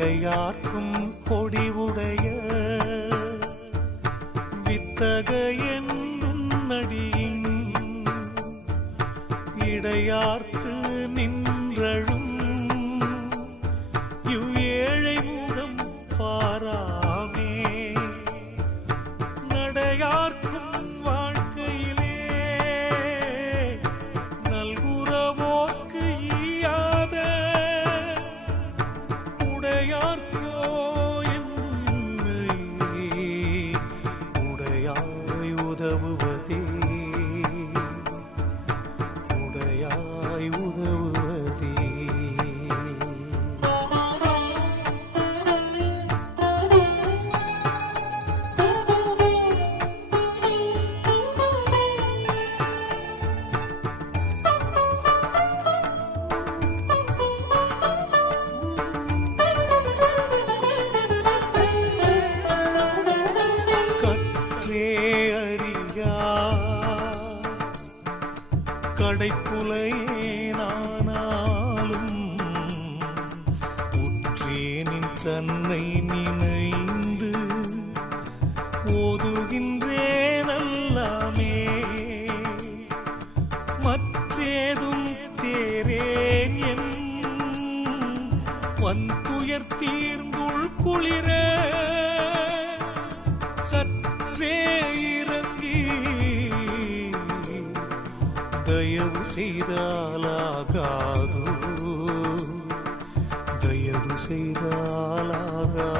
விளையாட்டும் கொடிவுடைய வித்தகையன் நடியின் இடையார்த்து நின்றழும் இவ்வேழை முகம் பாராமே. நடையார்த்து थे கடைப்புலையே நானாலும் உற்றேனின் தன்னை நினைந்து ஓதுகின்றேன் எல்லாமே மற்றேதும் தேரேன் என் வந்துயர் தீர்ந்துள் குளிர சற்றே தயவு செய்தாலாகாதோ தயவு செய்தாலாகாதோ